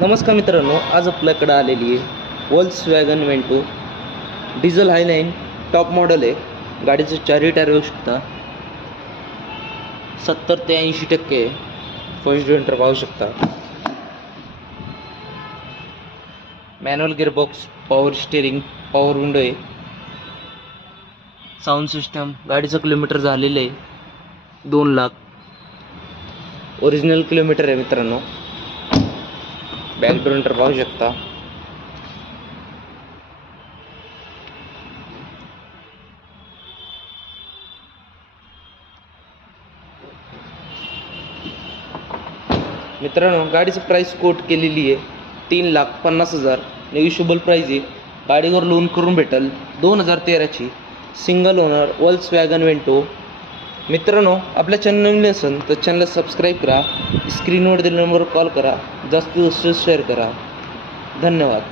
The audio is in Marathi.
नमस्कार मित्रांनो, आज आपल्याकडे आलेली आहे वोल्क्सवॅगन वेंटो डिझेल हायलाईन टॉप मॉडेल आहे। गाडीचं चारही टायर बघू शकता, 70 ते 80% फर्स्ट जेंटर पाहू शकता। Manual gearbox, power steering, power window आहे, साऊंड सिस्टम। गाडीचं किलोमीटर झालेलं आहे 2 लाख, ओरिजिनल किलोमीटर आहे मित्रांनो। बॅक डोर पाहू शकता। मित्रांनो, गाडीचं प्राइस कोट केलेली आहे 3,50,000, नेगोशिएबल प्राइस आहे। गाडीवर लोन करून भेटेल। 2013ची सिंगल ओनर वोल्क्सवॅगन वेंटो। मित्रांनो, आपल्या चॅनल नवीन असेल तर चॅनलला सबस्क्राईब करा, स्क्रीनवर दिलेल्या नंबरवर कॉल करा, जास्तीत जास्त शेअर करा। धन्यवाद।